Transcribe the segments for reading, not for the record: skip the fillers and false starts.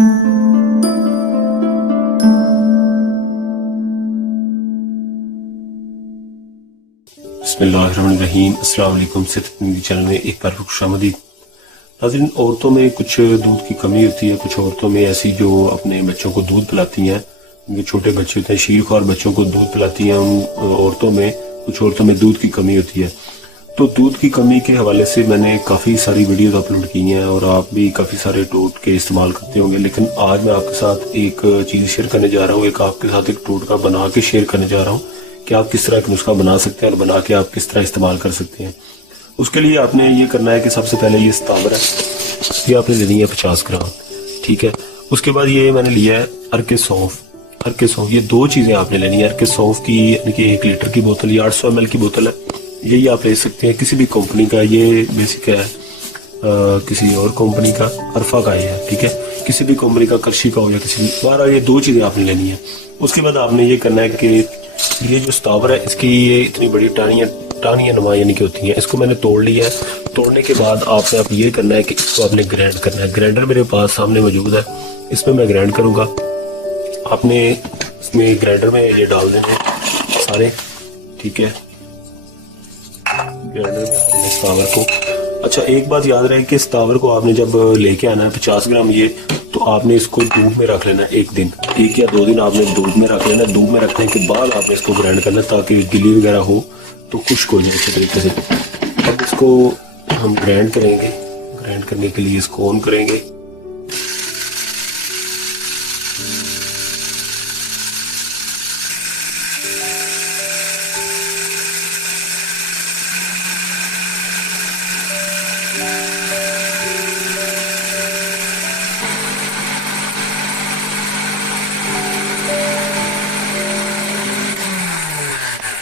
बिस्मिल्लाहिर्रहमानिर्रहीम। अस्सलाम वालेकुम। सेहत चैनल में एक बार खुश आमदीद। नाज़रीन, औरतों में कुछ दूध की कमी होती है। कुछ औरतों में ऐसी जो अपने बच्चों को दूध पिलाती हैं, उनके छोटे बच्चे होते हैं, शीरख्वार बच्चों को दूध पिलाती हैं, उन औरतों में कुछ औरतों में दूध की कमी होती है। तो दूध की कमी के हवाले से मैंने काफ़ी सारी वीडियोस अपलोड की हैं और आप भी काफ़ी सारे टोटके इस्तेमाल करते होंगे, लेकिन आज मैं आपके साथ एक चीज़ शेयर करने जा रहा हूँ। आपके साथ एक टोटका बना के शेयर करने जा रहा हूँ कि आप किस तरह एक नुस्खा बना सकते हैं और बना के आप किस तरह इस्तेमाल कर सकते हैं। उसके लिए आपने ये करना है कि सबसे पहले ये स्तावर है, ये आपने लेनी है 50 ग्राम, ठीक है। उसके बाद ये मैंने लिया है अरके सौंफ। अरके सौंफ, ये दो चीज़ें आपने लेनी है। अरके सौंफ की यानी कि 1 लीटर की बोतल या 800 ml की बोतल है, यही आप ले सकते हैं किसी भी कंपनी का। ये बेसिक है किसी और कंपनी का, अरफा का है, ठीक है। किसी भी कंपनी का, करशी का हो या किसी भी, बारह, ये दो चीज़ें आपने लेनी है। उसके बाद आपने ये करना है कि ये जो स्तावर है, इसकी ये इतनी बड़ी टानियाँ नुमा यानी कि होती हैं, इसको मैंने तोड़ लिया है। तोड़ने के बाद आपने अब ये करना है कि इसको आपने ग्राइंड करना है। ग्राइंडर मेरे पास सामने मौजूद है, इसमें मैं ग्राइंड करूँगा। आपने इसमें ग्राइंडर में ये डाल देने सारे, ठीक है। ग्राइंडर में आपने स्तावर को, अच्छा एक बात याद रहे कि स्तावर को आपने जब लेके आना है 50 ग्राम ये, तो आपने इसको धूप में रख लेना है 1 दिन, 1 या 2 दिन आपने धूप में रख लेना। धूप में रखने के बाद आपने इसको ग्राइंड करना ताकि गिली वगैरह हो तो खुश्क हो जाए अच्छे तरीके से। अब इसको हम ग्राइंड करेंगे। ग्राइंड करने के लिए इसको ऑन करेंगे।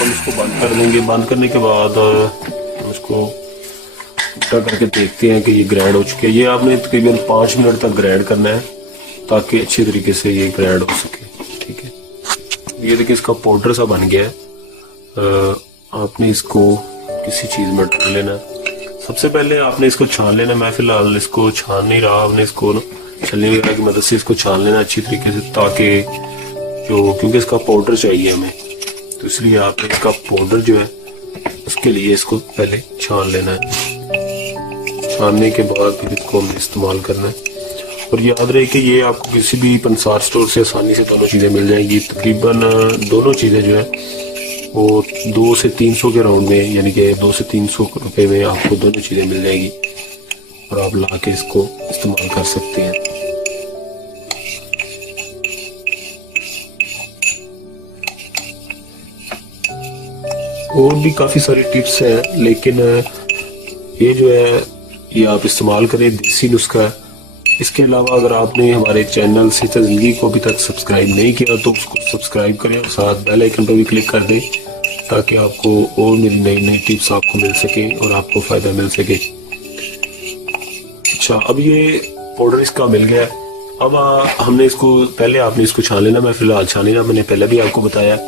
हम इसको बंद कर देंगे। बंद करने के बाद हम इसको उल्टा करके देखते हैं कि ये ग्राइंड हो चुके हैं। ये आपने तकरीबन 5 मिनट तक ग्राइंड करना है ताकि अच्छे तरीके से ये ग्राइंड हो सके, ठीक है। ये देखिए इसका पाउडर सा बन गया है। आपने इसको किसी चीज़ में डाल लेना है। सबसे पहले आपने इसको छान लेना। मैं फिलहाल इसको छान नहीं रहा, आपने इसको छलनी वगैरह की मदद से इसको छान लेना अच्छी तरीके से, ताकि क्योंकि इसका पाउडर चाहिए हमें, तो इसलिए आपने इसका पाउडर जो है उसके लिए इसको पहले छान लेना है। छानने के बाद फिर इसको हमें इस्तेमाल करना है। और याद रहे कि ये आपको किसी भी पंसार स्टोर से आसानी से दोनों चीज़ें मिल जाएंगी। तकरीबन दोनों चीज़ें जो है वो 200 से 300 के राउंड में, यानी कि 200 से 300 रुपये में आपको दोनों चीज़ें मिल जाएगी और आप ला के इसको इस्तेमाल कर सकते हैं। और भी काफ़ी सारी टिप्स हैं, लेकिन ये जो है ये आप इस्तेमाल करें, देसी नुस्खा है। इसके अलावा अगर आपने हमारे चैनल सेहत ज़िंदगी को अभी तक सब्सक्राइब नहीं किया तो उसको सब्सक्राइब करें और साथ बेल आइकन पर भी क्लिक कर दें ताकि आपको और मेरी नई नई टिप्स आपको मिल सके और आपको फ़ायदा मिल सके। अच्छा, अब ये पाउडर इसका मिल गया है। अब हमने इसको, पहले आपने इसको छान लेना। मैं फिलहाल छान लेना, मैंने पहले भी आपको बताया।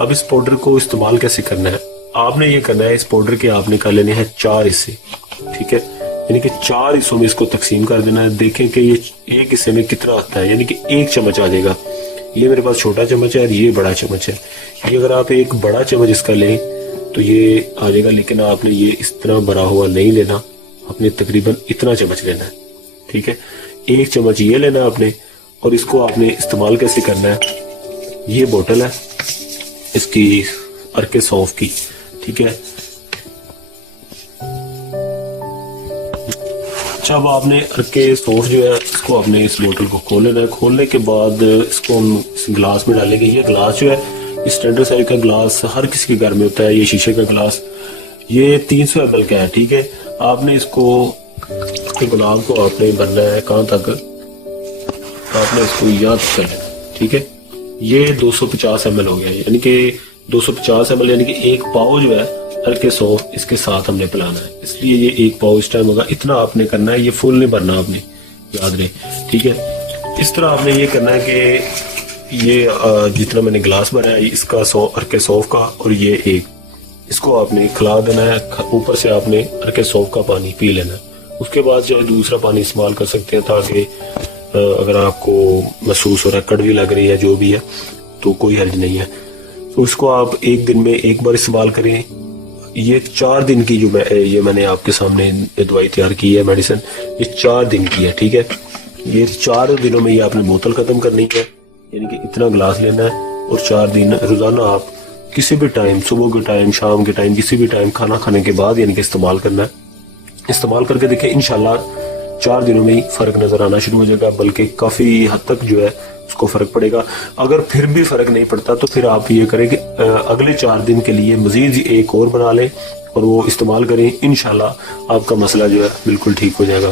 अब इस पाउडर को इस्तेमाल कैसे करना है, आपने ये करना है, इस पाउडर के आपने कर लेने हैं 4 हिस्से, ठीक है। यानी कि 4 हिस्सों में इसको तकसीम कर देना है। देखें कि ये एक हिस्से में कितना आता है, यानी कि 1 चम्मच आ जाएगा। ये मेरे पास छोटा चम्मच है और ये बड़ा चम्मच है। ये अगर आप एक बड़ा चम्मच इसका लें तो ये आ जाएगा, लेकिन आपने ये इस तरह भरा हुआ नहीं लेना, आपने तकरीबन इतना चम्मच लेना है, ठीक है। 1 चम्मच ये लेना आपने, और इसको आपने इस्तेमाल कैसे करना है। ये बोतल है इसकी अरके सौंफ की, ठीक है। अच्छा, अब आपने अरके सौंफ जो है इसको आपने इस बोतल को खोल लेना है। खोलने के बाद इसको हम इस गिलास में डालेंगे। ये गिलास जो है स्टैंडर्ड साइज का गिलास हर किसी के घर में होता है, ये शीशे का गिलास, ये 300 ml का है, ठीक है। आपने इसको गुलाब को आपने भरना है कहाँ तक, आपने इसको याद कर लेना, ठीक है। ये 250 ml हो गया, यानी कि 250 ml, यानी कि 1 पाव जो है हल्के सौंफ इसके साथ हमने पिलाना है, इसलिए ये 1 पाव इस टाइम होगा। इतना आपने करना है, ये फुल नहीं भरना आपने, याद रहे, ठीक है। इस तरह आपने ये करना है कि ये जितना मैंने गिलास भरा है इसका हल्के सौंफ का, और ये एक इसको आपने खिला देना है। ऊपर से आपने हल्के सौंफ का पानी पी लेना है। उसके बाद जो है दूसरा पानी इस्तेमाल कर सकते हैं ताकि اگر آپ کو محسوس ہو رہا ہے کڑوی لگ رہی ہے جو بھی ہے تو کوئی حرج نہیں ہے. تو اس کو آپ ایک دن میں ایک بار استعمال کریں. یہ 4 دن کی جو میں نے آپ کے سامنے دوائی تیار کی ہے میڈیسن، یہ 4 دن کی ہے. ٹھیک ہے، یہ 4 دنوں میں یہ آپ نے بوتل ختم کرنی ہے، یعنی کہ اتنا گلاس لینا ہے اور 4 دن روزانہ آپ کسی بھی ٹائم، صبح کے ٹائم، شام کے ٹائم، کسی بھی ٹائم کھانا کھانے کے بعد یعنی کہ استعمال کرنا ہے. استعمال کر کے دیکھیں انشاءاللہ 4 دنوں میں ہی فرق نظر آنا شروع ہو جائے گا، بلکہ کافی حد تک جو ہے اس کو فرق پڑے گا. اگر پھر بھی فرق نہیں پڑتا تو پھر آپ یہ کریں کہ اگلے 4 دن کے لیے مزید ایک اور بنا لیں اور وہ استعمال کریں. انشاءاللہ آپ کا مسئلہ جو ہے بالکل ٹھیک ہو جائے گا.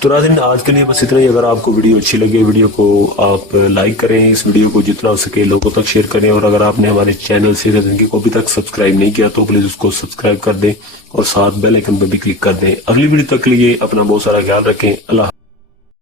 تو ناظرین آج کے لیے بس اتنا ہی. اگر آپ کو ویڈیو اچھی لگے ویڈیو کو آپ لائک کریں، اس ویڈیو کو جتنا ہو سکے لوگوں تک شیئر کریں، اور اگر آپ نے ہمارے چینل سیرت زندگی کو ابھی تک سبسکرائب نہیں کیا تو پلیز اس کو سبسکرائب کر دیں اور ساتھ بیل آئیکن پہ بھی کلک کر دیں. اگلی ویڈیو تک کے لیے اپنا بہت سارا خیال رکھیں. اللہ